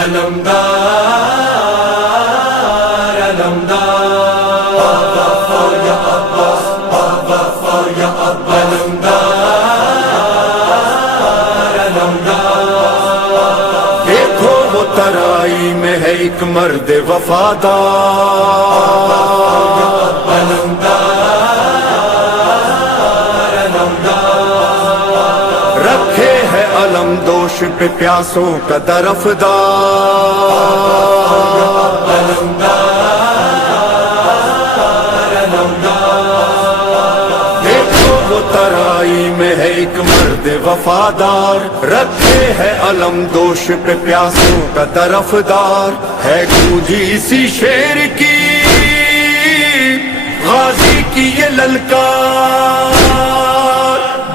علمدار علمدار یا عباس یا علمدار علمدار دیکھو وہ ترائی میں ہے ایک مرد وفادار علمدار علمدار رکھے ہے علم دوش پہ پیاسوں کا درفدار دیکھو وہ ترائی میں ہے ایک مرد وفادار رکھے ہے علم دوش پہ پیاسوں کا درفدار ہے گونجی اسی شیر کی غازی کی یہ للکار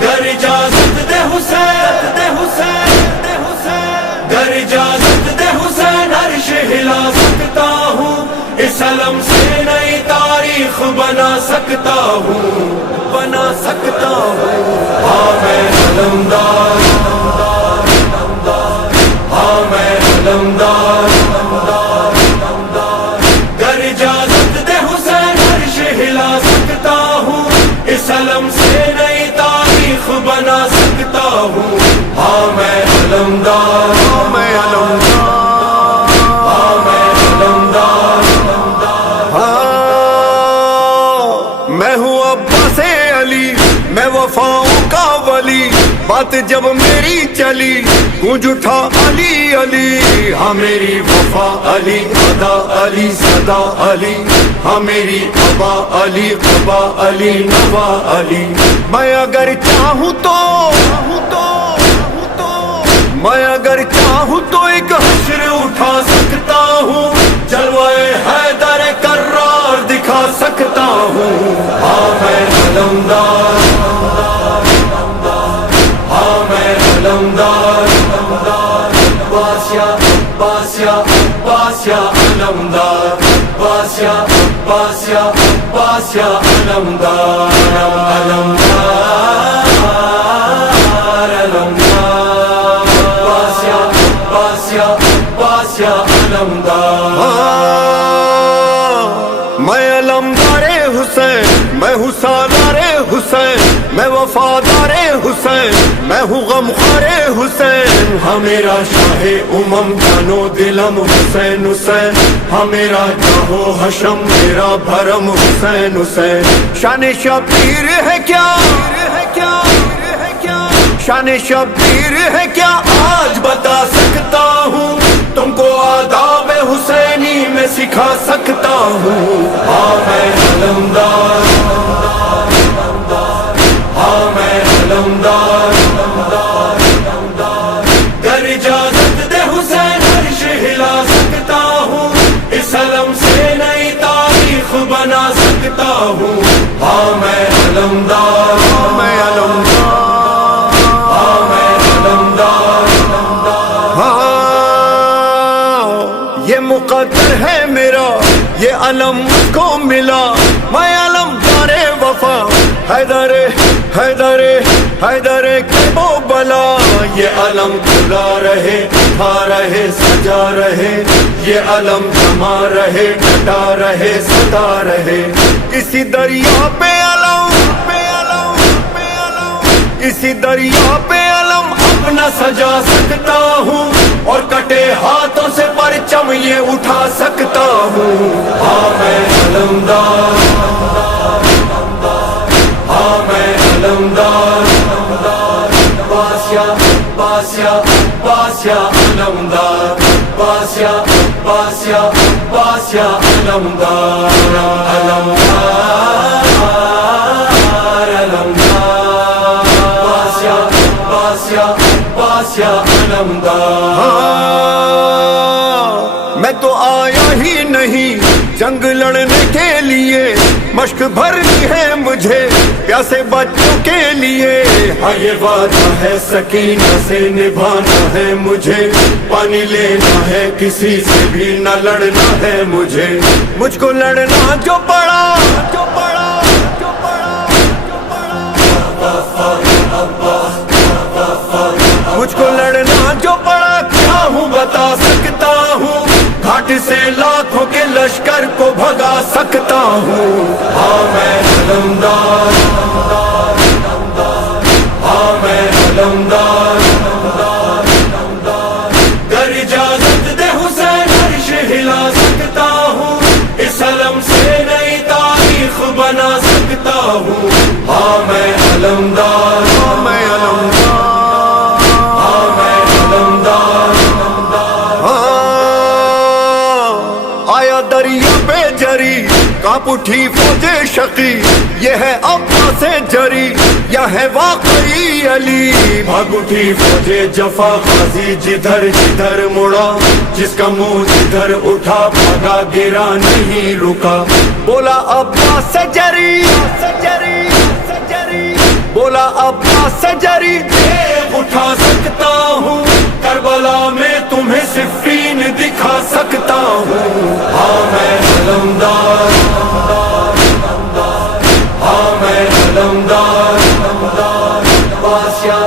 گر اجازت دے حسین دے حسین دے حسین گر اجازت دے حسین عرش ہلا سکتا ہوں اس علم سے نئی تاریخ بنا سکتا ہوں بنا سکتا ہوں ہاں میں علمدار ہاں میں علمدار گر اجازت دے حسین عرش ہلا سکتا ہوں اس علم سے نئی تاریخ بنا سکتا ہوں ہاں میں علمدار ہاں میں علمدار ہاں میں علمدار ہاں میں ہوں عباس علی میں وفاؤں کا ولی بات جب میری چلی گونج اٹھا علی علی ہاں میری وفا علی ادا علی صدا علی ہاں میری ابا علی قبا علی نوا علی میں اگر چاہوں تو میں اگر چاہوں تو ایک حشر اٹھا سکتا ہوں جلوائے حیدر کرار دکھا سکتا ہوں ہاں میں علمدار ہاں میں علمدار باسیا باسیا باسیا علمدار باسیا باسیا باسیا علمدار علمدار علمدار باسیا باسیا باسیا علمدار میں علمدار حسین میں ہوں سالار حسین میں وفادار حسین میں ہوں غمخوار حسین ہاں میرا شاہ امم جانو دلم حسین حسین ہاں میرا جاہو حشم میرا بھرم حسین حسین شان شبیر ہے کیا شان شبیر ہے کیا آج بتا سکتا ہوں تم کو آداب حسینی میں سکھا سکتا ہوں ہاں میں علمدار ہاں میں علمدار گر اجازت دے حسین عرش ہلا سکتا ہوں اس علم سے نئی تاریخ بنا سکتا ہوں ہاں میں علمدار ہاں میں علمدار ہاں میں علمدار ہاں یہ مقدر ہے میرا یہ علم مجھ کو ملا میں علمدار وفا حیدر حیدر حیدر کے وہ بلا یہ علم کھلا رہے اٹھا رہے سجا رہے یہ علم جما رہے ڈٹا رہے سدا رہے اسی دریا پہ علم اسی دریا پہ علم اپنا سجا سکتا ہوں اور کٹے ہاتھوں سے پرچم یہ اٹھا سکتا ہوں ہاں میں علمدار ہاں میں علمدار باسیا باسیا باسیا علمدار باسیا باسیا باسیا علمدار علمدار علمدار باسیا باسیا باسیا علمدار میں تو آیا ہی نہیں جنگ لڑنے کے لیے مشق بھرنی ہے مجھے پیاسے بچوں کے لیے ہاں یہ وعدہ ہے سکینہ سے نبھانا ہے مجھے پانی لینا ہے کسی سے بھی نہ لڑنا ہے مجھے مجھ کو لڑنا جو پڑا مجھ کو لڑنا جو پڑا کیا ہوں بتا سکتا ہوں، گھاٹ سے لاکھوں کے لشکر کو بھگا سکتا ہوں۔ ہاں میں علمدار، ہاں میں علمدار، گر اجازت دے حسین عرش ہلا سکتا ہوں، اس علم سے نئی تاریخ بنا سکتا ہوں۔ ہاں میں علمدار، ہاں میں علمدار، ہاں میں علمدار۔ آیا دریا پہ جری، کانپ اٹھی فوج شقی، یہ ہے عباس جری، یہ ہے واقعی علی۔ بھاگ اٹھی فوج جفا غازی، جدھر جدھر مڑا، جس کا منہ جدھر اٹھا بھاگا گرا نہیں رکا۔ بولا عباس جری، بولا عباس جری، دیو اٹھا سکتا ہوں، کربلا میں تمہیں صفین دکھا سکتا ہوں۔ ہاں میں علمدار، ہاں میں علمدار، باسیا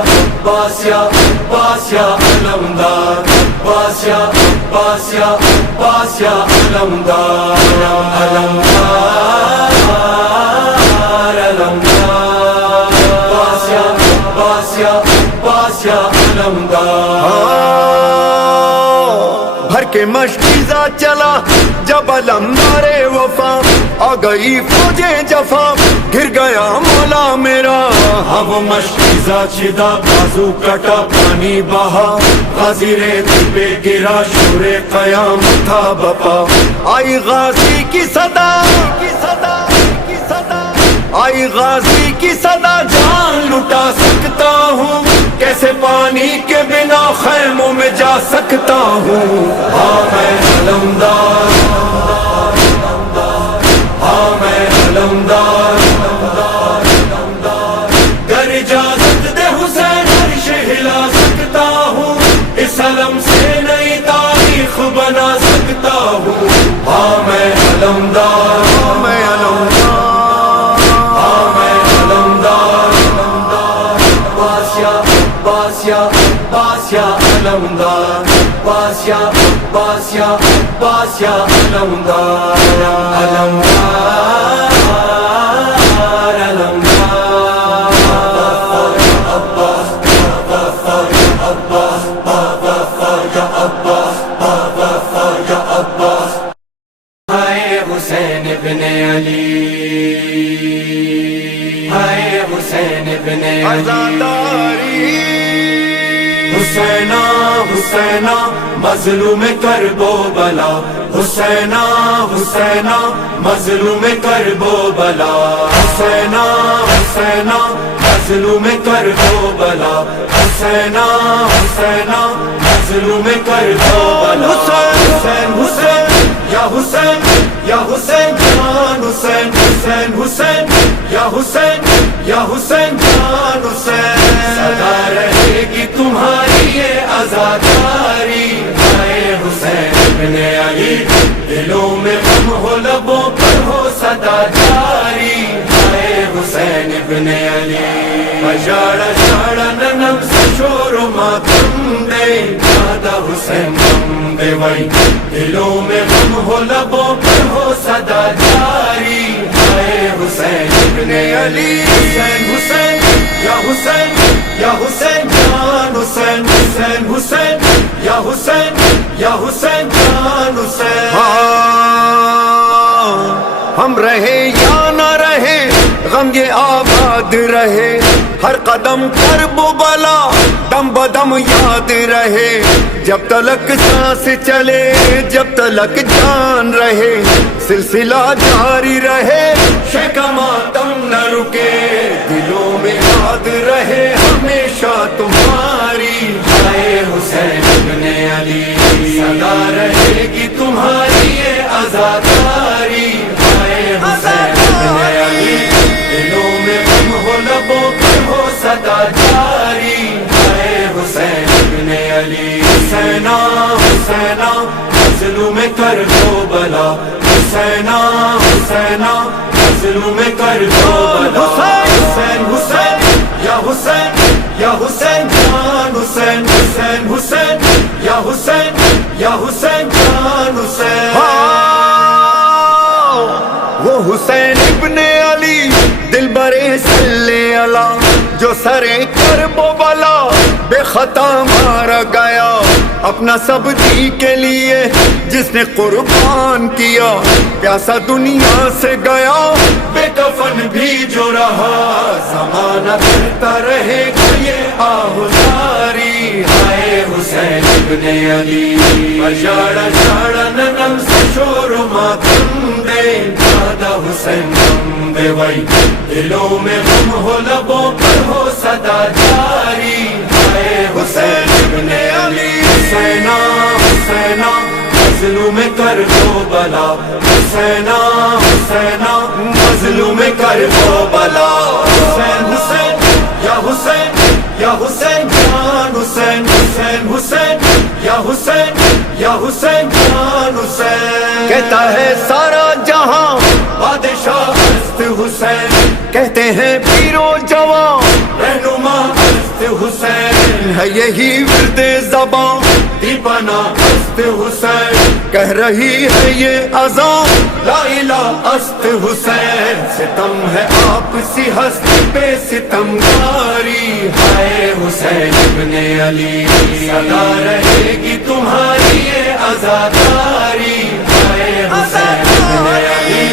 باسیا باسیا علمدار، باسیا باسیا باسیا علمدار، علمدار علمدار، باسیا باسیا باسیا علمدار۔ بھر کے مشکیزہ چلا جب علمدار وفا، آ گئی فوج جفا، گر گیا مولا میرا۔ ہاں وہ مشکیزہ چدا، بازو کٹا پانی بہا، غازی ریت پہ گرا، شور قیامت تھا بپا۔ آئی غازی کی صدا، آئی غازی کی صدا، جان لٹا سکتا ہوں، کیسے پانی کے بنا خیموں میں جا سکتا ہوں۔ ہاں میں علمدار، ہاں میں علمدار، گر اجازت دے حسین عرش ہلا سکتا ہوں، اس علم سے نئی تاریخ بنا سکتا ہوں۔ ہاں میں علمدار، ہاں میں علمدار، ہاں میں علمدار، باسیا باسیا باسیا علمدار، باسیا باسیا باسیا علمدار، علمدار علمدار۔ ہائے حسین ابن علی، ہائے حسین ابن علی، حسینہ حسینہ مظلوم کربو بلا، حسینہ حسینہ مظلوم کربو بلا، حسینہ حسینہ مظلوم کربو بلا، حسینہ حسینہ مظلوم کربو بلا۔ حسین حسین یا حسین، یا حسین جان حسین، حسین حسین یا حسین، یا حسین جان حسین، سدا رہے گی تمہاری یہ عزاداری۔ ہائے حسین ابن علی، دلوں میں غم ہو لبوں پر ہو صدا جاری۔ ہائے حسین ابن علی، اجاڑا جاڑا ننم سے شور و ماتم دے، دادا حسین غم دے وئی، دلوں میں غم ہو لبوں پر ہو صدا جاری۔ ہائے حسین ابن علی، حسین حسین یا حسین، یا حسین جان حسین، حسین حسین یا حسین، یا حسین جان حسین۔ ہم رہے یا نہ رہے، غم یہ آباد رہے، ہر قدم کرب و بلا دم بدم یاد رہے، جب تلک سانس چلے، جب تلک جان رہے، سلسلہ جاری رہے، شہ ماتم نہ رکے، دلوں میں یاد رہے ہمیشہ تمہاری۔ ہائے حسین ابن علی، سدا رہے گی تمہاری یہ عزاداری۔ ہائے حسین ابن علی، دلوں میں غم ہو لبوں پر ہو صدا جاری۔ ہائے حسین ابن علی، حسینہ حسینہ مظلوم کربو بلا، حسینہ حسینہ مظلوم کربو بلا، حسین حسین یا حسین، یا حسین جان حسین، حسین حسین یا حسین یا حسین جان حسین. وہ حسین ابن علی دل برے صلی اللہ جو سرے کرب و بلا بے خطا مارا گیا اپنا سب دی کے لیے جس نے قربان کیا پیاسا دنیا سے گیا بے کفن بھی جو رہا زمانہ کرتا رہے گا یہ آہوزاری. ہائے حسین ابن علی اشاڑا شاڑا ننم سے شور و ماتم دے دادا حسین غم دے وئی دلوں میں غم ہو لبوں پر ہو صدا جاری. ہائے حسین ابن علی حسینا حسینا مظلوم کر دو بلا حسینا حسینا مظلوم کر دو بلا. حسین حسین یا حسین یا حسین جان حسین حسین حسین یا حسین یا حسین جان حسین. کہتا ہے سارا جہاں بادشاہ ہست حسین کہتے ہیں پیر و جوان رہنما ہست حسین ہے یہی ورد زبان دیپنا ہست حسین کہہ رہی ہے یہ اذان لا الہ است حسین. ستم ہے آپ سی ہستی پہ ستمگاری. ہائے حسین ابن علی سدا رہے گی تمہاری یہ عزاداری. ہائے حسین ابن علی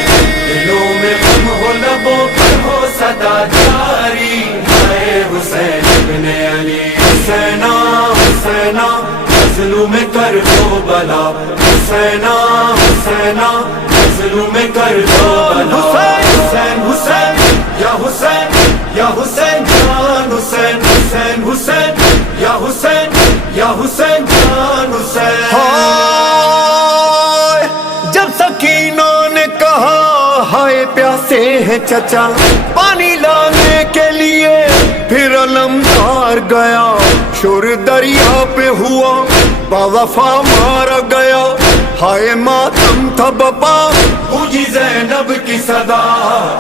دلوں میں غم ہو لبوں پر ہو صدا جاری. ہائے حسین ابن علی حسینا حسینا مظلوم کر دو بلا حسینا حسینا مظلوم کر دو بلا. حسین حسین یا حسین یا حسین جان حسین حسین حسین یا حسین یا حسین جان حسین. ہائے جب سکینہ نے کہا ہائے پیاسے ہیں چچا پانی لانے کے لیے پھر علمدار گیا شور دریا پہ ہوا باوفا مارا گیا ہائے ماتم تھا بپا مجھے زینب کی صدا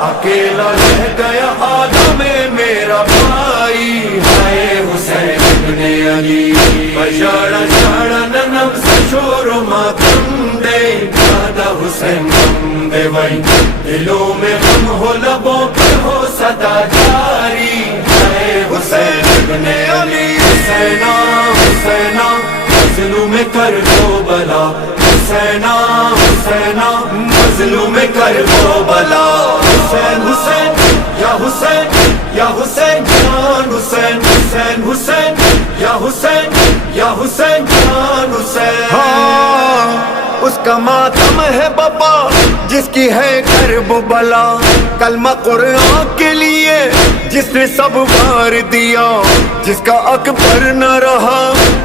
اکیلا رہ گیا آدم میرا بھائی. ہائے حسین ابن علی بشاڑا شاڑا ننم سے شور و ماتم دے دادا حسین غم دے وئی دلوں میں غم ہو لبوں پر ہو صدا جاری. ہائے حسین ابن علی حسینا حسینا مظلوم کر دو بلا حسینا حسینا مظلوم کر دو بلا. حسین حسین یا حسین یا حسین جان حسین حسین حسین یا حسین یا حسین جان حسین. ہاں اس کا ماتم ہے بپا جس کی ہے کرب و بلا کلمہ قرآن کے لیے جس نے سب وار دیا جس کا اکبر نہ رہا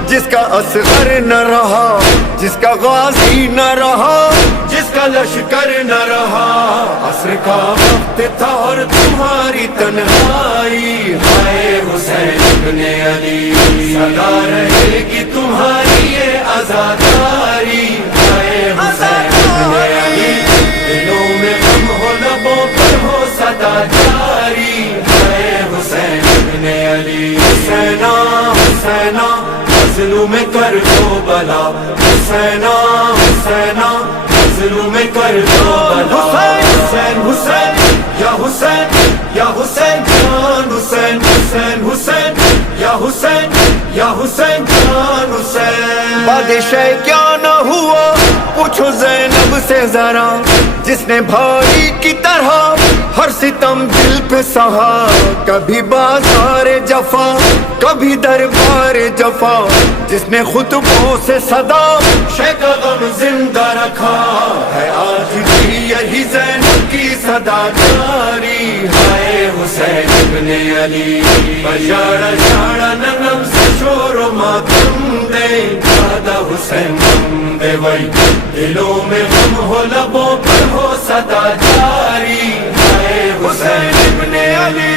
جس کا اصغر نہ رہا جس کا غازی نہ رہا جس کا لشکر نہ رہا. عصر کا وقت تھا اور تمہاری تنہائی. ہائے حسین ابن علی سدا رہے گی تمہاری یہ عزاداری. ہائے حسین ابن علی دلوں میں غم ہو لبوں پر ہو صدا جاری. ہائے حسین ابن علی حسینا حسینا مظلوم کر دو بلا حسینا حسینا مظلوم کر دو بلا. حسین حسین یا حسین یا حسین جان حسین حسین حسین یا حسین یا حسین جان حسین. بادشاہ کیا نہ ہوا پوچھو زینب سے ذرا جس نے بھائی کی طرح ہر ستم دل پہ سہا کبھی بازار جفا کبھی دربار جفا جس نے خطبوں سے صدا شے کا غم زندہ رکھا ہے آج بھی یہی زینب کی صدا جاری. ہائے حسین ابن علی بشاڑا شاڑا ننم سے شور و ماتم دے دادا حسین غم دے وئی دلوں میں غم ہو لبوں پر ہو صدا جاری. ہائے حسین ابن علی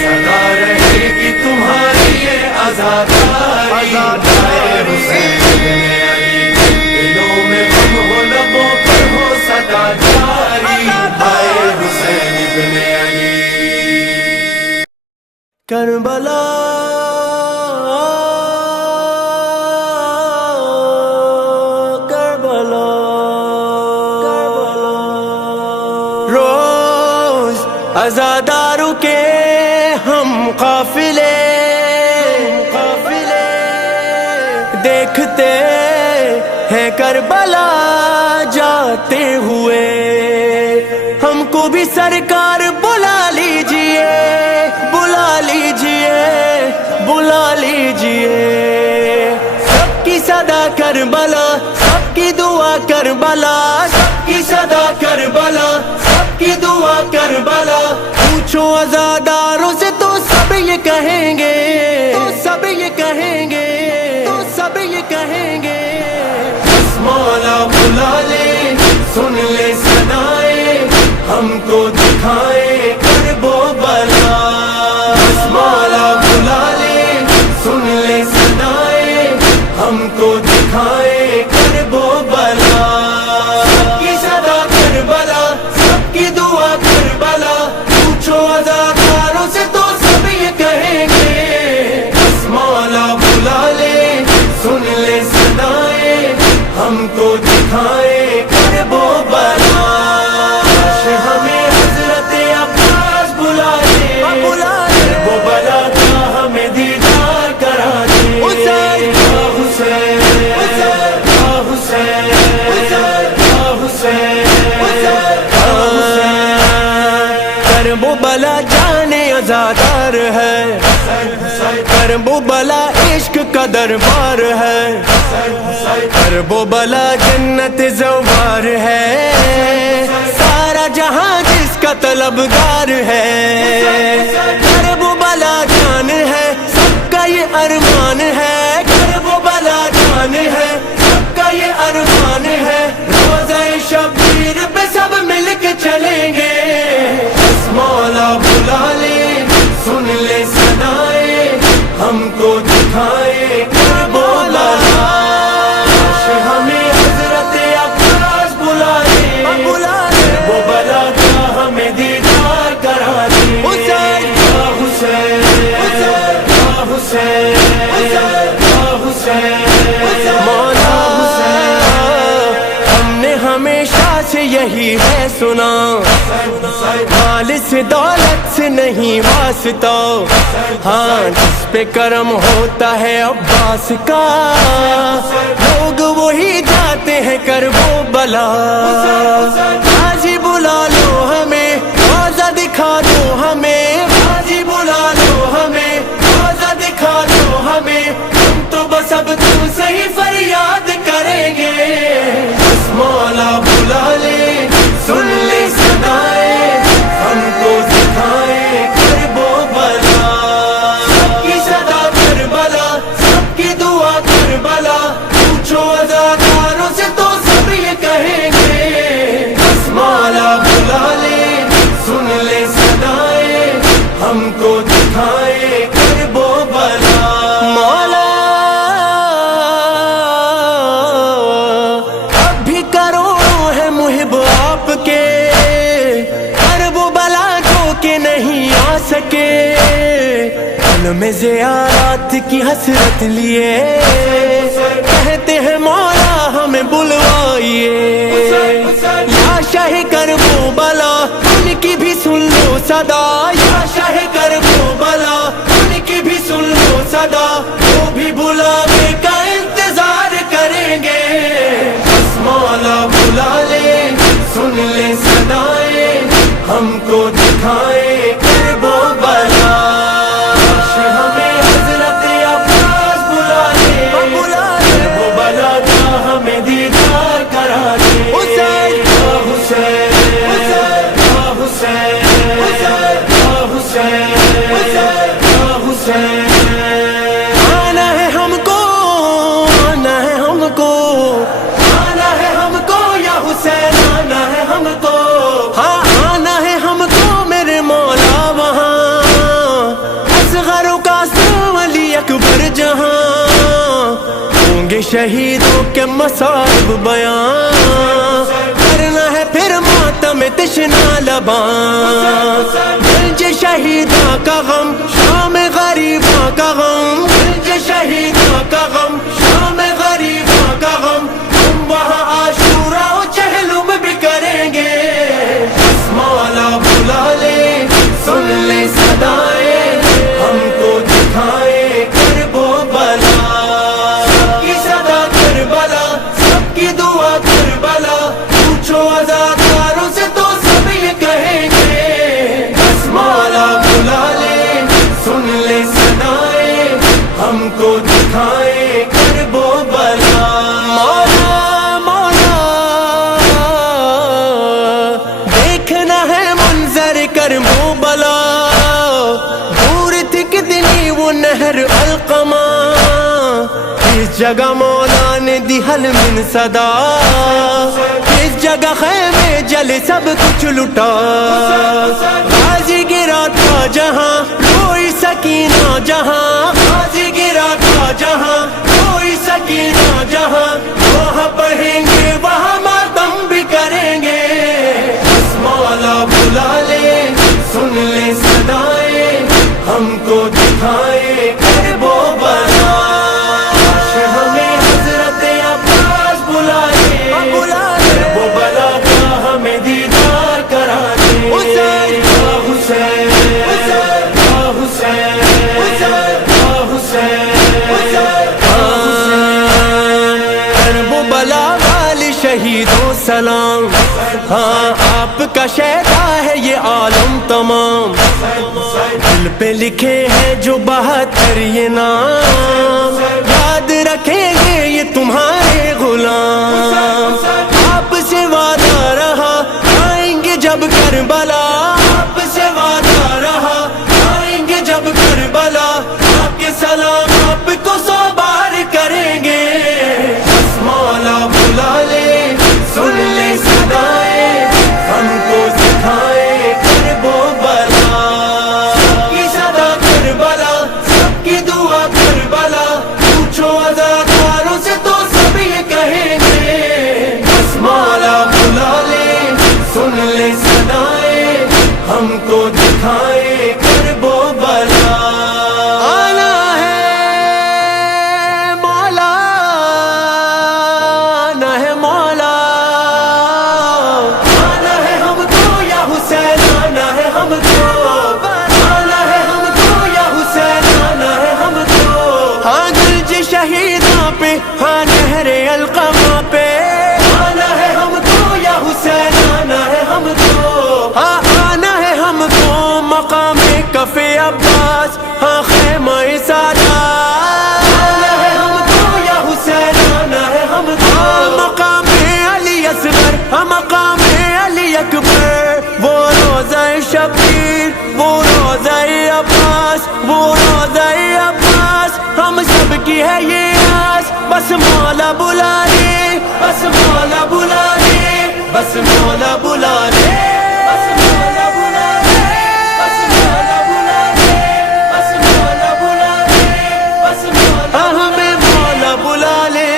صدا رہے گی تمہاری یہ عزاداری. ہائے حسین ابن علی دلوں میں غم ہو لبوں پر ہو صدا جاری. ہائے حسین ابن علی. کربلا عزاداروں کے ہم قافلے دیکھتے ہیں کربلا جاتے ہوئے، ہم کو بھی سرکار بلا لیجئے، بلا لیجئے، بلا لیجئے۔ سب کی صدا کربلا، سب کی دعا کربلا، سب کی صدا کربلا، سب کی دعا کربلا۔ پوچھو عزاداروں سے تو سب یہ کہیں گے، تو سب یہ کہیں گے، تو سب یہ کہیں گے۔ بس مولا بلا لے، سن لے صدائیں، ہم کو دکھائے کرب و بلا۔ بس مولا بلا لے، سن لے صدائیں، ہم کو دکھائے کرب و بلا۔ سب کی صدا کربلا، سب کی دعا کربلا۔ پوچھو عزاداروں سے تو سب یہ کہیں گے، بس مولا بلا لے، سن لے صدائیں، ہم کو دکھائے کرب و بلا۔ کاش ہمیں حضرت عباس بلا لے، کرب و بلا کا ہمیں دیدار کرا دے۔ یا حسین، یا حسین، یا حسین، کرب و بلا جانے عزادار ہے، کرب و بلا عشق کا دربار ہے، کرب و بلا جنت زوار ہے، سارا جہاں جس کا طلبگار ہے۔ کرب و بلا جان ہے، سب کا یہ ارمان ہے، کرب و بلا جان ہے، سب کا یہ ارمان ہے۔ روزہ شبیر پہ سب مل کے چلیں گے، بس مولا بلا لے، سن لے صدائیں، ہم کو دکھائے کرب و بلا۔ کاش ہمیں حضرت عباس بلا لے، کرب و بلا کا ہمیں دیدار کرا دے۔ یا حسین، یا حسین، یا حسین، مولا ہم نے ہمیشہ سے یہی ہے سنا، مال سے دولت سے نہیں واسطہ، ہاں جس پہ کرم ہوتا ہے عباس کا، لوگ وہی جاتے ہیں کرب و بلا۔ غازی بلا لو ہمیں، روزہ دکھا دو ہمیں، غازی بلا لو ہمیں، روزہ دکھا دو ہمیں، ہم تو بس اب تم سے ہی فریاد کریں گے۔ بس مولا بلا لے، سن لے صدائیں، ہم کو دکھائے کرب و بلا۔ سب کی صدا کربلا، سب کی دعا کربلا۔ پوچھو عزاداروں سے تو سب یہ کہیں گے، بس مولا بلا لے، سن لے صدائیں، ہم کو دکھائے کرب و بلا۔ مولا اب بھی کروڑوں ہیں محب آپ کے، کرب و بلا جو کہ نہیں آ سکے، ان میں زیارات کی حسرت لیے، کہتے ہیں مولا ہمیں بلوائیے۔ یا شاہ کرب و بلا ان کی بھی سن لو صدا، یا شاہ کرب و بلا ان کی بھی سن لو صدا، وہ بھی بلاوے کا انتظار کریں گے۔ بس مولا بلا لے، سن لے صدائیں، ہم کو دکھائے کرب و بلا۔ کاش ہمیں حضرت عباس بلا لے، کرب و بلا کا ہمیں دیدار کرا دے۔ یا حسین، یا حسین، یا حسین، یا حسین۔ آنا ہے ہم کو، آنا ہے ہم کو، آنا ہے ہم کو یا حسین، آنا ہے ہم کو، ہاں آنا ہے ہم کو میرے مولا وہاں، اصغر و قاسم علی اکبر جہاں، ہوں گے شہیدوں کے مصائب بیان، کرنا ہے پھر ماتم تشنا لباں، گنج شہیداں کا غم، شام غریباں کا غم، گنج شہیداں کا غم، شام غریباں کا غم، ہم وہاں عاشورا و چہلم بھی کریں گے۔ بس مولا بلا لے، کس جگہ مولا نے دی حلم صدا، کس جگہ خیمے جلے سب کچھ لٹا، غازی گرا تھا جہاں کوئی سکینہ جہاں، غازی گرا تھا جہاں کوئی سکینہ جہاں، وہاں پڑھیں گے وہاں ماتم بھی کریں گے، بس مولا بلا لے سن لے صدائیں، ہم کو دکھائے کرب و بلا، ہمیں حضرت عباس بلائے، کرب و بلا کا ہمیں دیدار کرا دے، یا حسین یا حسین یا حسین، کرب و بلا والے شہیدوں سلام، ہاں آپ کا شہدا ہے یہ عالم تمام، دل پہ لکھے ہیں جو 72 یہ نام، یاد رکھیں گے یہ تمہارے غلام، آپ سے وعدہ رہا آئیں گے جب کربلا، آپ سے وعدہ رہا آئیں گے جب کربلا، آپ کے سلام آپ کو 100 بار کریں گے، بس مولا بلا لے سن لے صدائیں، ہم کو سکھائے کرب و بلا، سب کی صدا کربلا سب کی دعا کربلا، پوچھو عزاداروں سے تو سب یہ کہیں گے، بس مولا بلا لے سن لے صدائیں، ہم کو دکھائے کرب و بلا، آنا ہے مولا آنا ہے مولا، آنا ہے ہم کو یا حسین آنا ہے ہم کو، آنا ہے ہم کو یا حسین آنا ہے ہم کو، ہاں گرج شہیداں پہ ہاں نہر القمہ پہ، آنا ہے ہم کو یا حسین آنا ہے ہم کو، ہاں آنا ہے ہم کو مقام کف عباس، ہاں خیمہ سادات، آنا ہے ہم کو یا حسین آنا ہے ہم کو، مقام علی اصغر ہاں مقام علی اکبر، وہ روضہ شبیر وہ روضہ عباس وہ روضہ عباس، ہم سب کی ہے یہ آس، بس مولا بلا لے بس مولا بلا لے بس مولا بلا لے، بس مولا بلا لے بس مولا بلا لے، بس مولا بلا لے بس مولا، ہمیں مولا بلا لے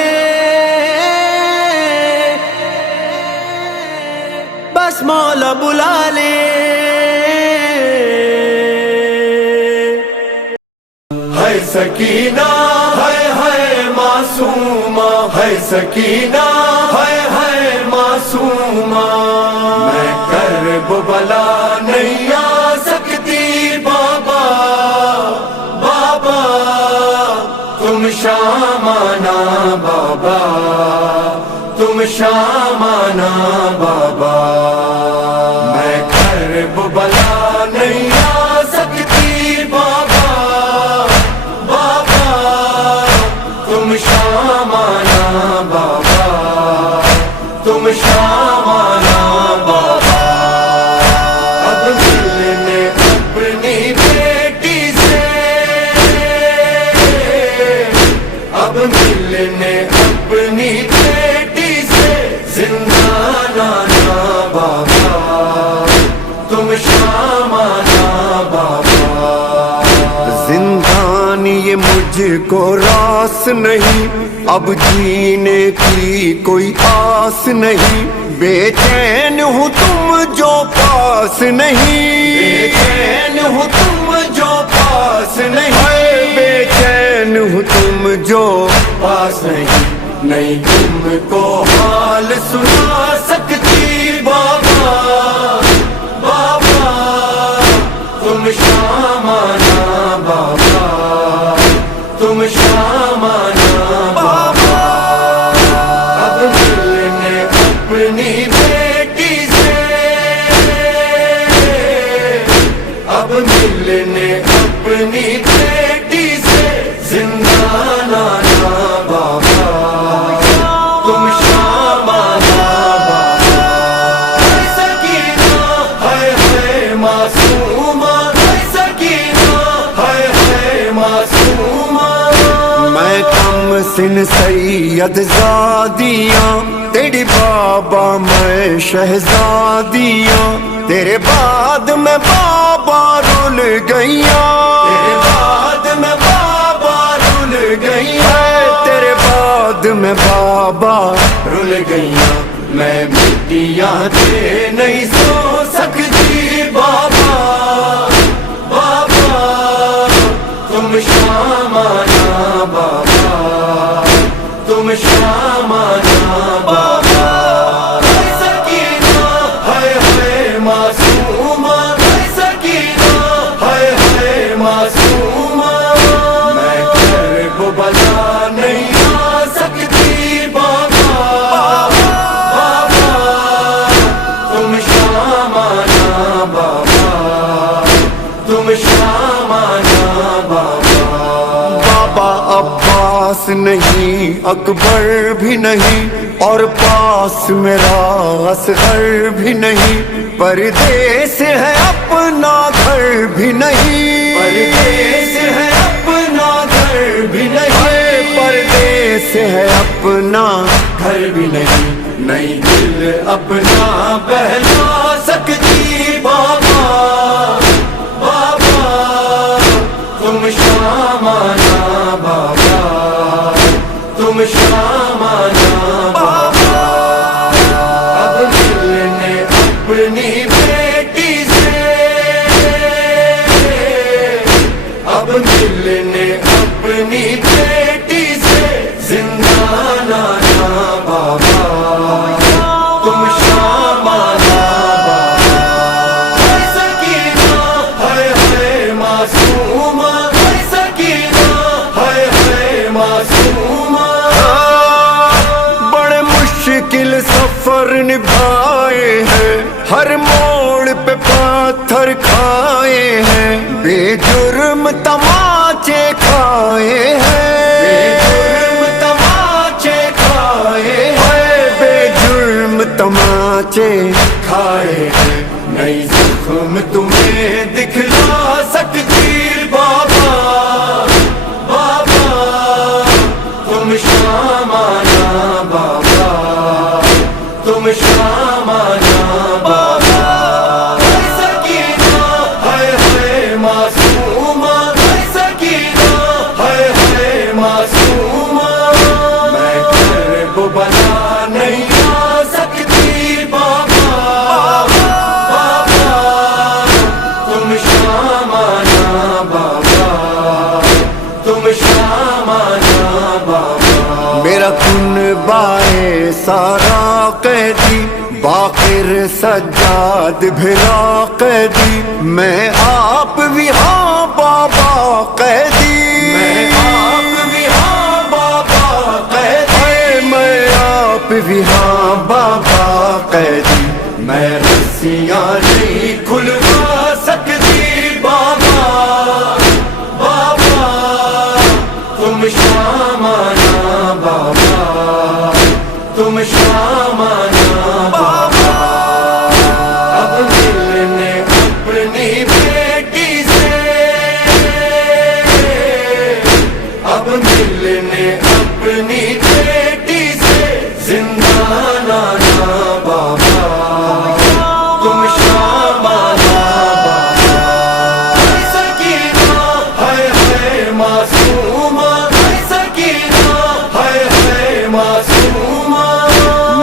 بس مولا بلا لے، ہے سکینہ ہے معصومہ، ہے سکینہ ہے معصومہ، میں کرب بلا نہیں آ سکتی بابا، بابا تم شام آنا بابا، تم شام آنا بابا، میں کرب بلا نہیں آ سکتی بابا، بابا تم شام آنا بابا، تم شام آنا بابا، اب ملنے اپنی بیٹی سے، اب ملنے اپنی بیٹی سے، زندان آنا بابا، تم شام آنا بابا، زندان یہ مجھ کو راس نہیں، اب جینے کی کوئی آس نہیں، بے چین ہوں تم جو پاس نہیں، بے چین ہوں تم جو پاس نہیں، بے چین ہوں تم جو پاس نہیں، نہیں تم کو حال سنا سکتی بابا، بابا تم شام آنا بابا، تم شام آنا بابا، اب ملنے اپنی بیٹی سے، اب ملنے اپنی بیٹی سے، زندان آنا بابا، تم شام آنا بابا، سکینہ ہے معصومہ، سکینہ ہے معصومہ، میں کم محسن سید زادیاں تیری بابا میں شہزادیاں تیرے بعد میں بابا رول گئیاں تیرے بعد میں بابا رول گئیاں تیرے بعد میں بابا رول گئیاں میں مٹیاں دے نہیں سو سکتی بابا بابا تم شام آنا بابا تم شام آنا بابا سکینہ ہائے ہائے معصومہ سکینہ ہائے ہائے معصومہ میں کرب بلا نہیں آ سکتی بابا بابا تم شام آنا بابا تم شام آنا بابا بابا عباس نہیں اکبر بھی نہیں اور پاس میرا اصغر بھی نہیں پردیس ہے اپنا گھر بھی نہیں پردیس ہے اپنا گھر بھی نہیں پردیس ہے اپنا گھر بھی نہیں دل اپنا بہلا سکتی بابا بابا تم شام آنا بابا تم شام آنا بابا اب ملنے اپنی بیٹی سے اب ملنے اپنی بیٹی سے زندان آنا بابا تم شام آنا بابا سکینہ ہائے ہائے معصومہ سکینہ ہائے ہائے معصومہ بڑے مشکل سفر نبھائے ہیں ہر موڑ پہ پتھر کھائے ہیں بے جرم تماچے کھائے ہیں بے جرم تماچے کھائے ہیں بے جرم تماچے کھائے ہیں نئی زخم تمہیں دکھلا سکتی بابا بابا تم شام آنا بابا تم شام آنا بابا سکینہ ہائے ہائے معصومہ سکینہ ہائے ہائے معصومہ میں کرب بلا نہیں آ سکتی بابا بابا تم شام آنا بابا تم شام آنا بابا میرا کن بائے سارا قیدی باقر سجاد بھرا قیدی میں آپ بھی ہاں بابا قیدی میں آپ بھی ہاں بابا قیدی میں آپ بھی ہاں بابا قیدی میں رسیاں نہیں کھلوا سکتی بابا بابا تم شام آنا بابا تم شام آنا بابا اب ملنے اپنی بیٹی سے اب ملنے اپنی بیٹی سے زندان آنا بابا تم شام آنا بابا سکینہ ہائے ہائے معصومہ سکینہ ہائے ہائے معصومہ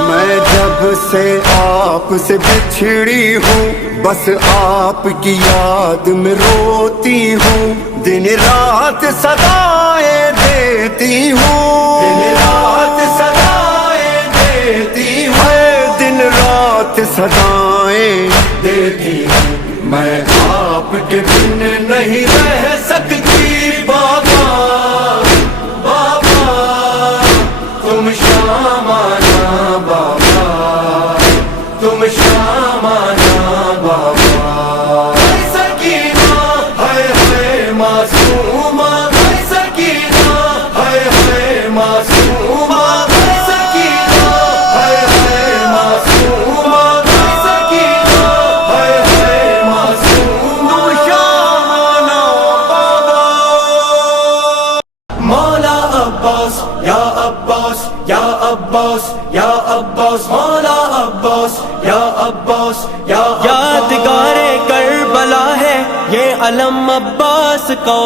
میں جب سے آپ سے بچھڑی ہوں بس آپ کی یاد میں روتی ہوں دن رات صدائیں دیتی ہوں دن رات صدائیں دیتی ہوں دن رات صدائیں دیتی ہوں میں آپ کے بن نہیں رہ سکتی بابا بابا تم شام آنا بابا تم شام آنا بابا سکینہ ہائے ہائے معصومہ سکینہ ہائے ہائے معصومہ سکینہ ہائے ہائے معصومہ سکینہ ہائے ہائے معصومہ شام آنا عباس یا عباس مولا عباس یا عباس یا یادگار کربلا ہے یہ علم عباس کا،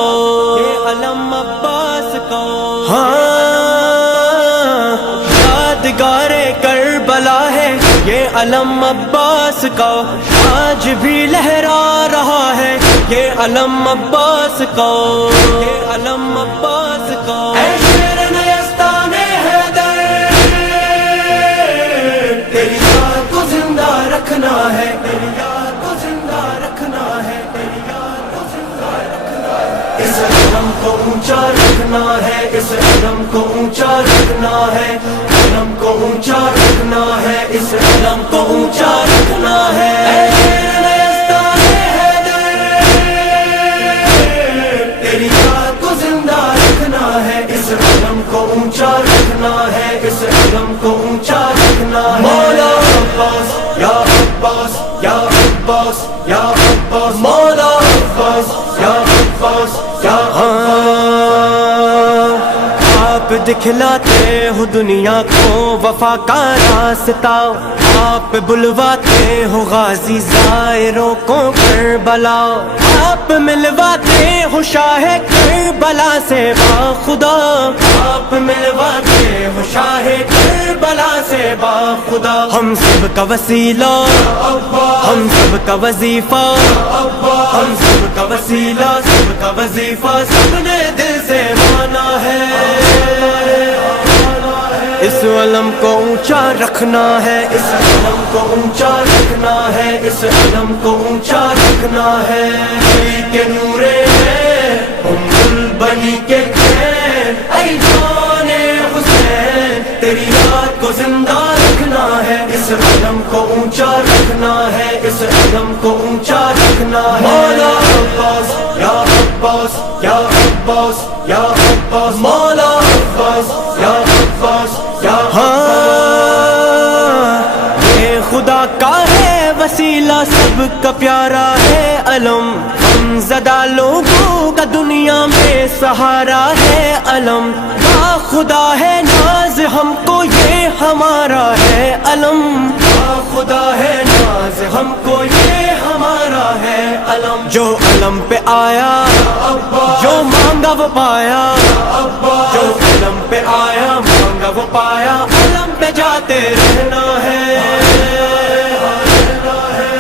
یہ علم عباس کا، ہاں یادگار کربلا ہے یہ علم عباس کا، آج بھی لہرا رہا ہے یہ علم عباس کا، یہ علم عباس کا۔ اے شیر نیستان حیدر، تیری یاد کو زندہ رکھنا ہے، تیری یاد کو زندہ رکھنا ہے، تیری یاد کو زندہ رکھنا ہے، اس علم کو اونچا رکھنا ہے، اس علم کو اونچا رکھنا ہے، علم کو اونچا رکھنا ہے، اس علم کو اونچا رکھنا ہے۔ اے شیر نیستان حیدر، تیری یاد کو زندہ رکھنا ہے، اس علم کو اونچا رکھنا ہے، اس علم کو اونچا رکھنا ہے۔ مولا عباس یا عباس یا عباس یا عباس مولا عباس یا عباس یا آپ دکھلاتے ہو دنیا کو وفا کا راستہ، آپ بلواتے ہو غازی زائروں کو کربلا، آپ ملواتے ہو شاہ کربلا سے باخدا، آپ ملواتے ہو شاہ کربلا سے باخدا۔ ہم سب کا وسیلہ، ہم سب کا وظیفہ، ہم سب کا وسیلہ، سب کا وظیفہ، سب نے دل سے مانا ہے، اس علم کو اونچا رکھنا ہے، اس علم کو اونچا رکھنا ہے، اس علم کو اونچا رکھنا ہے۔ علی کے نورے ام البنی کے چین، اے جان حسین تیری یاد کو زندہ رکھنا ہے، اس علم کو اونچا رکھنا ہے، اس علم کو اونچا رکھنا ہے۔ مولا عباس یا عباس یا عباس یا عباس مولا عباس یا عباس یا یہ خدا کا ہے وسیلہ، سب کا پیارا ہے علم، ہم زدہ لوگوں کا دنیا میں سہارا ہے علم، با خدا ہے ناز ہم کو یہ ہمارا ہے علم، با خدا ہے ناز ہم کو یہ ہمارا ہے علم۔ جو علم پہ آیا جو مانگا وہ پایا، جو علم پہ آیا مانگا وہ پایا، علم پہ جاتے رہنا ہے،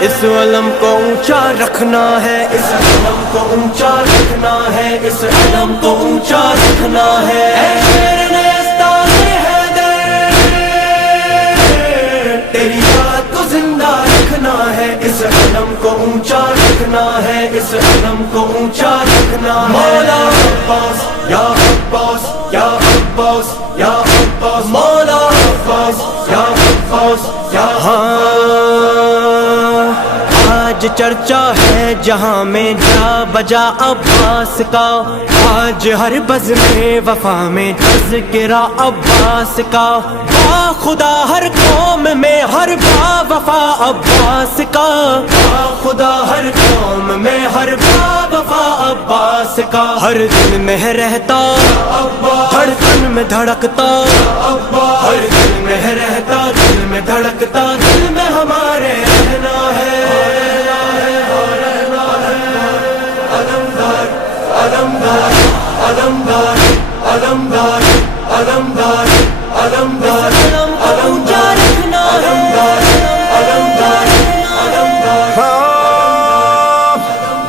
اس علم کو اونچا رکھنا ہے، اس علم کو اونچا رکھنا ہے، اس علم کو اونچا رکھنا ہے۔ اے شیر نیستان حیدر، تیری یاد کو زندہ رکھنا ہے، اس علم کو اونچا رکھنا ہے، اس علم کو اونچا رکھنا ہے۔ مولا عباس یا عباس یا عباس یا عباس مولا عباس یا عباس یا آج چرچا ہے جہاں میں جا بجا عباس کا، آج ہر بز میں وفا میں تذکرہ عباس کا، با خدا ہر قوم میں ہر با وفا عباس کا، با خدا ہر قوم میں ہر با وفا عباس کا، ہر دل میں رہتا ہر دل میں دھڑکتا، ہر دل میں رہتا دل میں دھڑکتا، دل میں ہمارے رہنا ہے، علمدار علمدار علمدار علمدار علمدار علمدار علم کو اونچا رکھنا ہے، علمدار علمدار۔ ہاں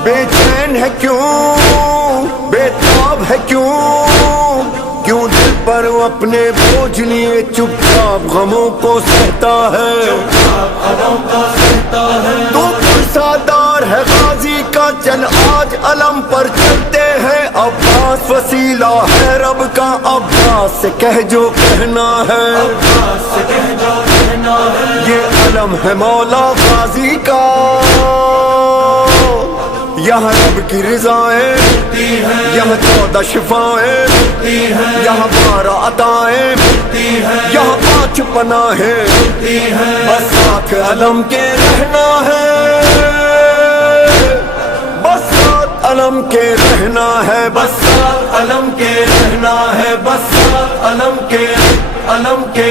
بے چین ہے کیوں، بے تاب ہے کیوں، کیوں دل پر اپنے بوجھ لیے چپ چاپ غموں کو سہتا ہے، علم کا سہتا ہے، تو پرسادار ہے غازی کا چل آج علم پر چلتے ہیں، عباس وسیلہ ہے رب کا، عباس سے کہہ جو کہنا ہے، عباس سے کہہ جو کہنا ہے، یہ علم ہے مولا غازی کا، یہاں رب کی رضائیں، یہاں 14 شفائیں، یہاں 12 عطائیں، یہااں 5 پناہیں، بس ساتھ علم کے رہنا ہے، بس ساتھ علم کے رہنا ہے، بس علم کے رہنا ہے، بس علم کے علم کے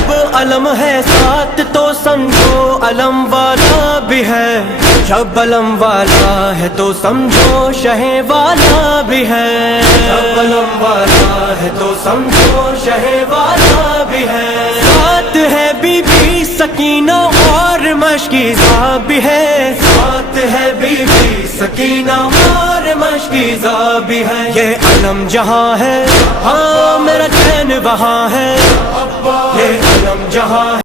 جب علم ہے ساتھ تو سمجھو علم والا بھی ہے، جب علم والا ہے تو سمجھو شہ والا بھی ہے، جب علم والا ہے تو سمجھو شہ والا بھی ہے، ساتھ ہے بی بی سکینہ اور مشکیزہ بھی ہے، ساتھ ہے بی بی سکینہ اور مشکیزہ بھی ہے، یہ علم جہاں ہے ہاں میرا چین وہاں ہے، یہ علم جہاں